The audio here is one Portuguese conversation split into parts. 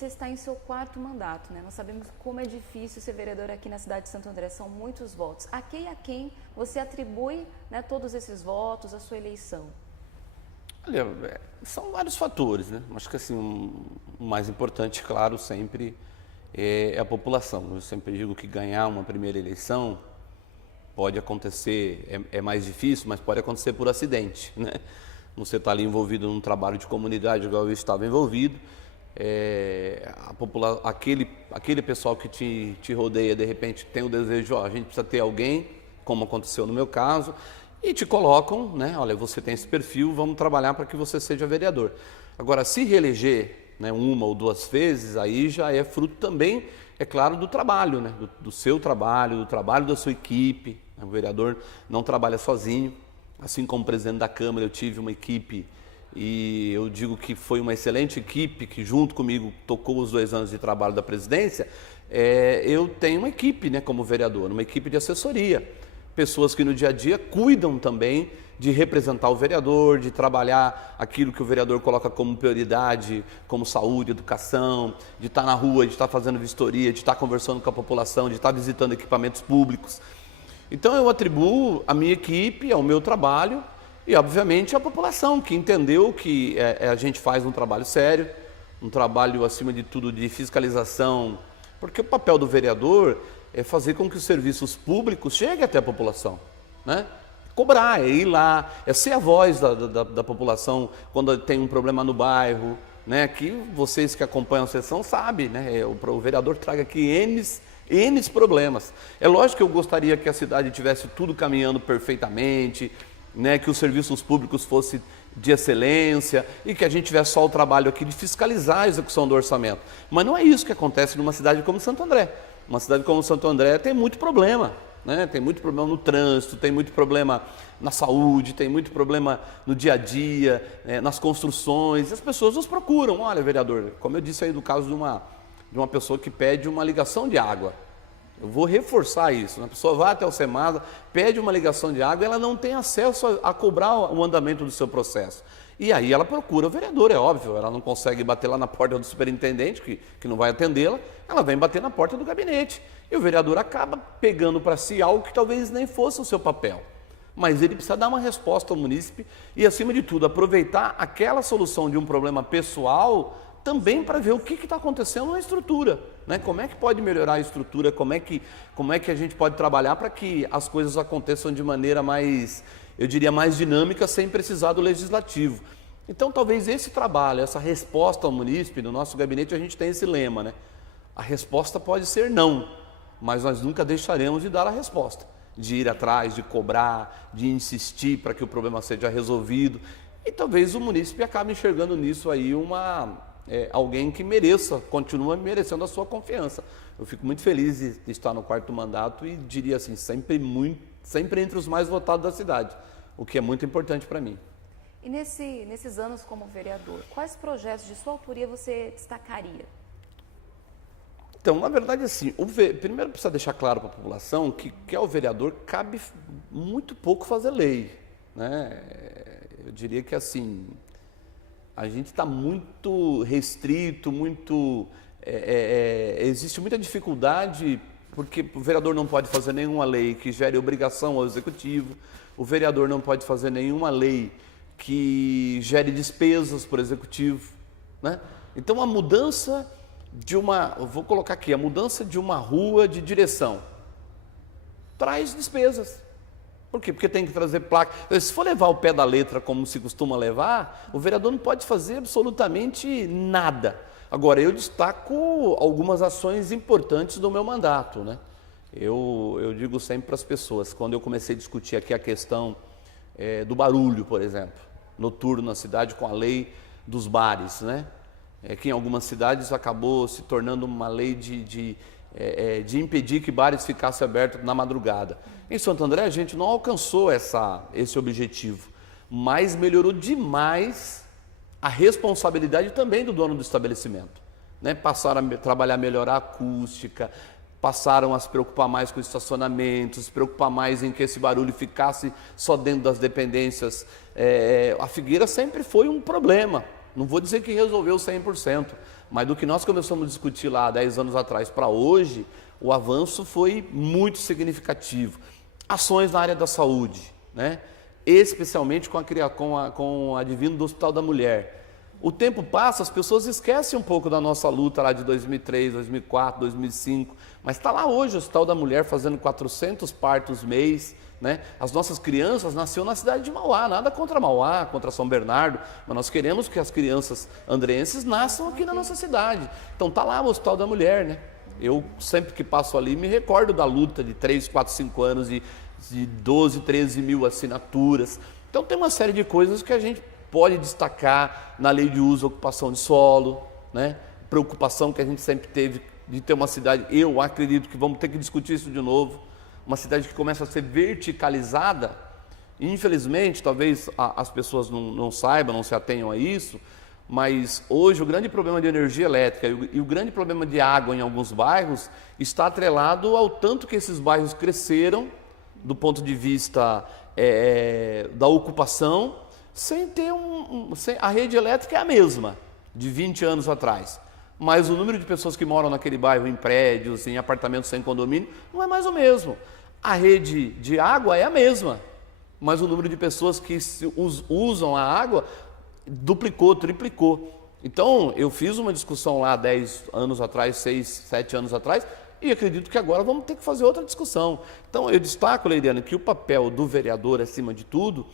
Você está em seu quarto mandato, né? Nós sabemos como é difícil ser vereador aqui na cidade de Santo André, são muitos votos. A quem você atribui, né, todos esses votos, a sua eleição? Olha, são vários fatores, né? Acho que assim, o mais importante, claro, sempre é a população. Eu sempre digo que ganhar uma primeira eleição pode acontecer, é mais difícil, mas pode acontecer por acidente, né? Você está ali envolvido num trabalho de comunidade, igual eu estava envolvido, aquele pessoal que te rodeia, de repente, tem o desejo, a gente precisa ter alguém, como aconteceu no meu caso, e te colocam, né? Olha, você tem esse perfil, vamos trabalhar para que você seja vereador. Agora, se reeleger, né, uma ou duas vezes, aí já é fruto também, é claro, do trabalho, né? Do seu trabalho, do trabalho da sua equipe. O vereador não trabalha sozinho, assim como presidente da Câmara eu tive uma equipe e eu digo que foi uma excelente equipe que junto comigo tocou os 2 anos de trabalho da presidência. Eu tenho uma equipe, né, como vereador, uma equipe de assessoria, pessoas que no dia a dia cuidam também de representar o vereador, de trabalhar aquilo que o vereador coloca como prioridade, como saúde, educação, de estar na rua, de estar fazendo vistoria, de estar conversando com a população, de estar visitando equipamentos públicos. Então eu atribuo a minha equipe, ao meu trabalho e, obviamente, à população que entendeu que a gente faz um trabalho sério, um trabalho, acima de tudo, de fiscalização, porque o papel do vereador é fazer com que os serviços públicos cheguem até a população, né? Cobrar, é ir lá, é ser a voz da população quando tem um problema no bairro, né? Que vocês que acompanham a sessão sabem, né? O vereador traga aqui N problemas. É lógico que eu gostaria que a cidade tivesse tudo caminhando perfeitamente, né? Que os serviços públicos fossem de excelência e que a gente tivesse só o trabalho aqui de fiscalizar a execução do orçamento. Mas não é isso que acontece numa cidade como Santo André. Uma cidade como Santo André tem muito problema, né? Tem muito problema no trânsito, tem muito problema na saúde, tem muito problema no dia a dia, nas construções. As pessoas nos procuram. Olha, vereador, como eu disse aí do caso de uma pessoa que pede uma ligação de água. Eu vou reforçar isso. A pessoa vai até o SEMASA, pede uma ligação de água, ela não tem acesso a cobrar o andamento do seu processo. E aí ela procura o vereador, é óbvio, ela não consegue bater lá na porta do superintendente, que não vai atendê-la, ela vem bater na porta do gabinete. E o vereador acaba pegando para si algo que talvez nem fosse o seu papel. Mas ele precisa dar uma resposta ao munícipe e, acima de tudo, aproveitar aquela solução de um problema pessoal também para ver o que está acontecendo na estrutura, né? Como é que pode melhorar a estrutura, como é que a gente pode trabalhar para que as coisas aconteçam de maneira mais, eu diria, mais dinâmica, sem precisar do legislativo. Então, talvez esse trabalho, essa resposta ao munícipe, no nosso gabinete a gente tem esse lema, né? A resposta pode ser não, mas nós nunca deixaremos de dar a resposta, de ir atrás, de cobrar, de insistir para que o problema seja resolvido. E talvez o munícipe acabe enxergando nisso aí alguém que continua merecendo a sua confiança. Eu fico muito feliz de estar no 4º mandato e diria assim, sempre entre os mais votados da cidade, o que é muito importante para mim. E nesses anos como vereador, quais projetos de sua autoria você destacaria? Então, na verdade, assim, primeiro precisa deixar claro para a população que ao vereador cabe muito pouco fazer lei, né? Eu diria que assim, a gente está muito restrito, existe muita dificuldade, porque o vereador não pode fazer nenhuma lei que gere obrigação ao executivo, o vereador não pode fazer nenhuma lei que gere despesas para o executivo, né? Então, a mudança vou colocar aqui, a mudança de uma rua de direção traz despesas. Por quê? Porque tem que trazer placa. Se for levar o pé da letra como se costuma levar, o vereador não pode fazer absolutamente nada. Agora, eu destaco algumas ações importantes do meu mandato, né? Eu digo sempre para as pessoas, quando eu comecei a discutir aqui a questão do barulho, por exemplo, noturno na cidade com a lei dos bares, né? Que em algumas cidades acabou se tornando uma lei de impedir que bares ficassem abertos na madrugada. Em Santo André a gente não alcançou esse objetivo, mas melhorou demais a responsabilidade também do dono do estabelecimento, né? Passaram a trabalhar melhor a acústica, passaram a se preocupar mais com o estacionamento, se preocupar mais em que esse barulho ficasse só dentro das dependências. A Figueira sempre foi um problema, Não vou dizer que resolveu 100%, mas do que nós começamos a discutir lá há 10 anos atrás para hoje, o avanço foi muito significativo. Ações na área da saúde, né? Especialmente com o advindo do Hospital da Mulher. O tempo passa, as pessoas esquecem um pouco da nossa luta lá de 2003, 2004, 2005, mas está lá hoje o Hospital da Mulher fazendo 400 partos mês, né? As nossas crianças nasceram na cidade de Mauá, nada contra Mauá, contra São Bernardo, mas nós queremos que as crianças andreenses nasçam aqui na nossa cidade. Então está lá o Hospital da Mulher, né? Eu sempre que passo ali me recordo da luta de 3, 4, 5 anos de 12, 13 mil assinaturas. Então tem uma série de coisas que a gente pode destacar na lei de uso e ocupação de solo, né? Preocupação que a gente sempre teve de ter uma cidade, eu acredito que vamos ter que discutir isso de novo, uma cidade que começa a ser verticalizada. Infelizmente, talvez as pessoas não saibam, não se atenham a isso, mas hoje o grande problema de energia elétrica e o grande problema de água em alguns bairros está atrelado ao tanto que esses bairros cresceram do ponto de vista da ocupação, sem ter a rede elétrica é a mesma de 20 anos atrás, mas o número de pessoas que moram naquele bairro em prédios, em apartamentos sem condomínio, não é mais o mesmo. A rede de água é a mesma, mas o número de pessoas que usam a água duplicou, triplicou. Então, eu fiz uma discussão lá 10 anos atrás, 6, 7 anos atrás, e acredito que agora vamos ter que fazer outra discussão. Então, eu destaco, Leiliane, que o papel do vereador, acima de tudo,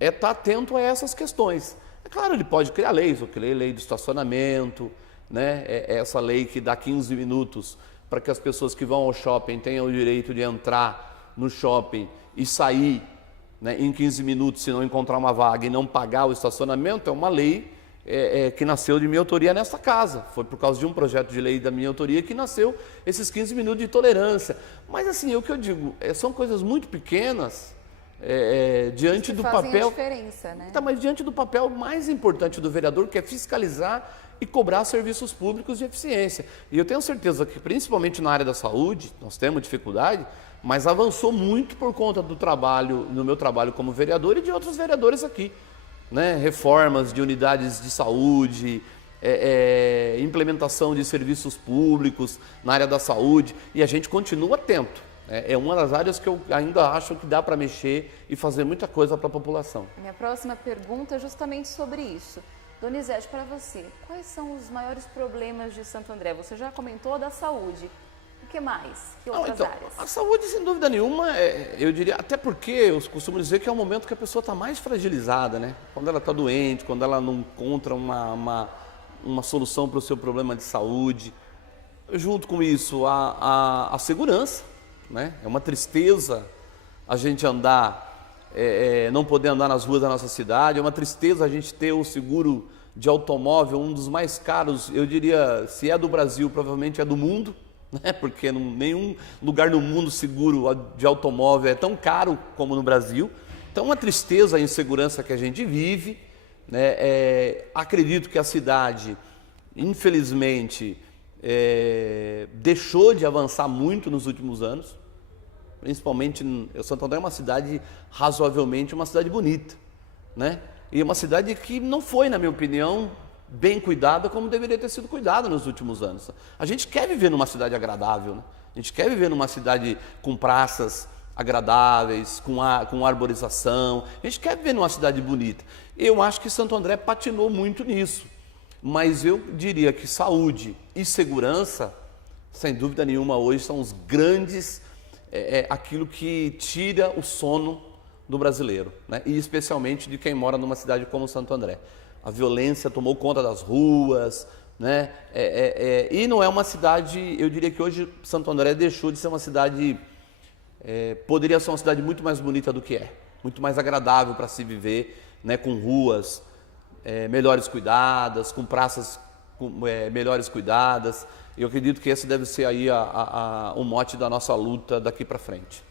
é estar atento a essas questões. É claro, ele pode criar leis, lei do estacionamento, né? Essa lei que dá 15 minutos para que as pessoas que vão ao shopping tenham o direito de entrar no shopping e sair, né, em 15 minutos se não encontrar uma vaga e não pagar o estacionamento. É uma lei que nasceu de minha autoria nesta casa. Foi por causa de um projeto de lei da minha autoria que nasceu esses 15 minutos de tolerância. Mas assim, o que eu digo, são coisas muito pequenas diante do papel... diferença, né? Tá, mas diante do papel mais importante do vereador, que é fiscalizar e cobrar serviços públicos de eficiência. E eu tenho certeza que, principalmente na área da saúde, nós temos dificuldade, mas avançou muito por conta do trabalho, no meu trabalho como vereador e de outros vereadores aqui, né? Reformas de unidades de saúde, implementação de serviços públicos na área da saúde, e a gente continua atento. É uma das áreas que eu ainda acho que dá para mexer e fazer muita coisa para a população. Minha próxima pergunta é justamente sobre isso. Donizete, para você, quais são os maiores problemas de Santo André? Você já comentou da saúde. O que mais? Que outras áreas? A saúde, sem dúvida nenhuma, eu diria, até porque eu costumo dizer que é o momento que a pessoa está mais fragilizada, né? Quando ela está doente, quando ela não encontra uma solução para o seu problema de saúde. Junto com isso, a segurança, né? É uma tristeza a gente andar, não poder andar nas ruas da nossa cidade, é uma tristeza a gente ter o seguro de automóvel, um dos mais caros, eu diria, se é do Brasil, provavelmente é do mundo, né? Porque nenhum lugar no mundo seguro de automóvel é tão caro como no Brasil. Então, uma tristeza a insegurança que a gente vive, né? Acredito que a cidade, infelizmente, deixou de avançar muito nos últimos anos. Principalmente, Santo André é uma cidade razoavelmente, uma cidade bonita, né? E uma cidade que não foi, na minha opinião, bem cuidada como deveria ter sido cuidada nos últimos anos. A gente quer viver numa cidade agradável, né? A gente quer viver numa cidade com praças agradáveis, com arborização. A gente quer viver numa cidade bonita. Eu acho que Santo André patinou muito nisso. Mas eu diria que saúde e segurança, sem dúvida nenhuma, hoje são os grandes... aquilo que tira o sono do brasileiro, né? E especialmente de quem mora numa cidade como Santo André. A violência tomou conta das ruas, né? E não é uma cidade, eu diria que hoje Santo André deixou de ser uma cidade, poderia ser uma cidade muito mais bonita do que é, muito mais agradável para se viver, né? Com ruas melhores cuidadas, com praças melhores cuidadas. Eu acredito que esse deve ser aí o mote da nossa luta daqui para frente.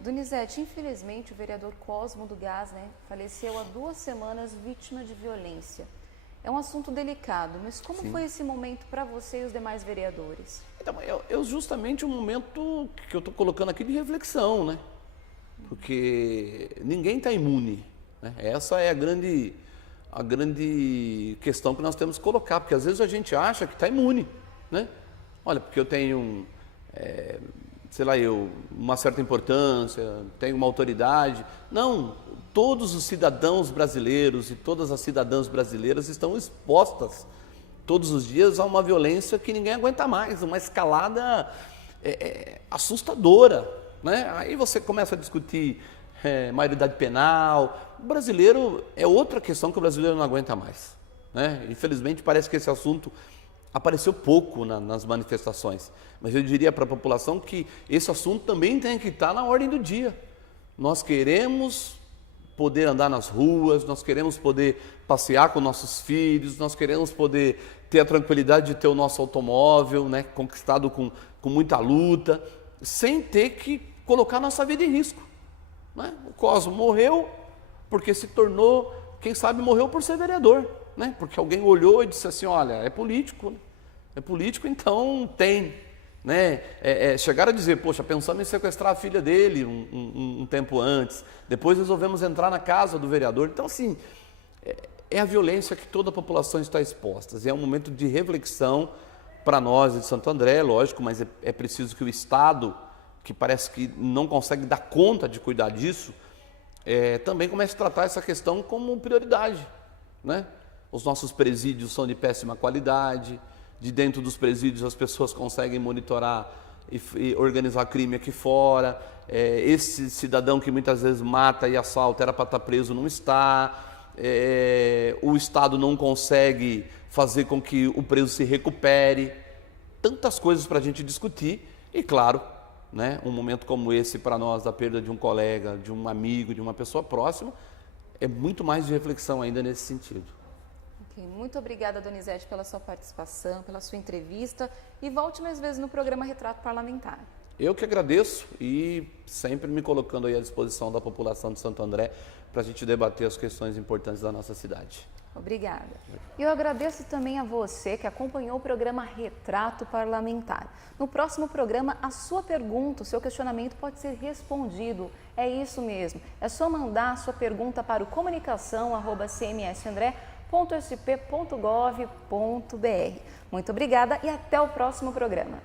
Donizete, infelizmente o vereador Cosmo do Gás, né, faleceu há 2 semanas vítima de violência. É um assunto delicado, mas como Sim. foi esse momento para você e os demais vereadores? Então, justamente um momento que eu estou colocando aqui de reflexão, né? Porque ninguém está imune, né? Essa é a grande questão que nós temos que colocar, porque às vezes a gente acha que está imune, né? Olha, porque eu tenho, sei lá, uma certa importância, tenho uma autoridade. Não, todos os cidadãos brasileiros e todas as cidadãs brasileiras estão expostas todos os dias a uma violência que ninguém aguenta mais, uma escalada assustadora, né? Aí você começa a discutir maioridade penal. O brasileiro é outra questão que o brasileiro não aguenta mais, né? Infelizmente parece que esse assunto apareceu pouco nas manifestações, mas eu diria para a população que esse assunto também tem que estar na ordem do dia. Nós queremos poder andar nas ruas, nós queremos poder passear com nossos filhos, nós queremos poder ter a tranquilidade de ter o nosso automóvel, né, conquistado com muita luta, sem ter que colocar nossa vida em risco, né? O Cosmo morreu porque se tornou, quem sabe morreu por ser vereador, né? Porque alguém olhou e disse assim, olha, é político, então tem, né? Chegaram a dizer, poxa, pensamos em sequestrar a filha dele um tempo antes, depois resolvemos entrar na casa do vereador. Então, assim, é a violência que toda a população está exposta, e é um momento de reflexão para nós de Santo André, lógico, mas é preciso que o Estado, que parece que não consegue dar conta de cuidar disso, também comece a tratar essa questão como prioridade, né? Os nossos presídios são de péssima qualidade, de dentro dos presídios as pessoas conseguem monitorar e organizar crime aqui fora, esse cidadão que muitas vezes mata e assalta era para estar preso, não está, o Estado não consegue fazer com que o preso se recupere, tantas coisas para a gente discutir e, claro, né, um momento como esse para nós, da perda de um colega, de um amigo, de uma pessoa próxima, é muito mais de reflexão ainda nesse sentido. Okay, muito obrigada, Donizete, pela sua participação, pela sua entrevista e volte mais vezes no programa Retrato Parlamentar. Eu que agradeço e sempre me colocando aí à disposição da população de Santo André para a gente debater as questões importantes da nossa cidade. Obrigada. E eu agradeço também a você que acompanhou o programa Retrato Parlamentar. No próximo programa, a sua pergunta, o seu questionamento pode ser respondido. É isso mesmo. É só mandar a sua pergunta para o comunicação@cmsandré.sp.gov.br. Muito obrigada e até o próximo programa.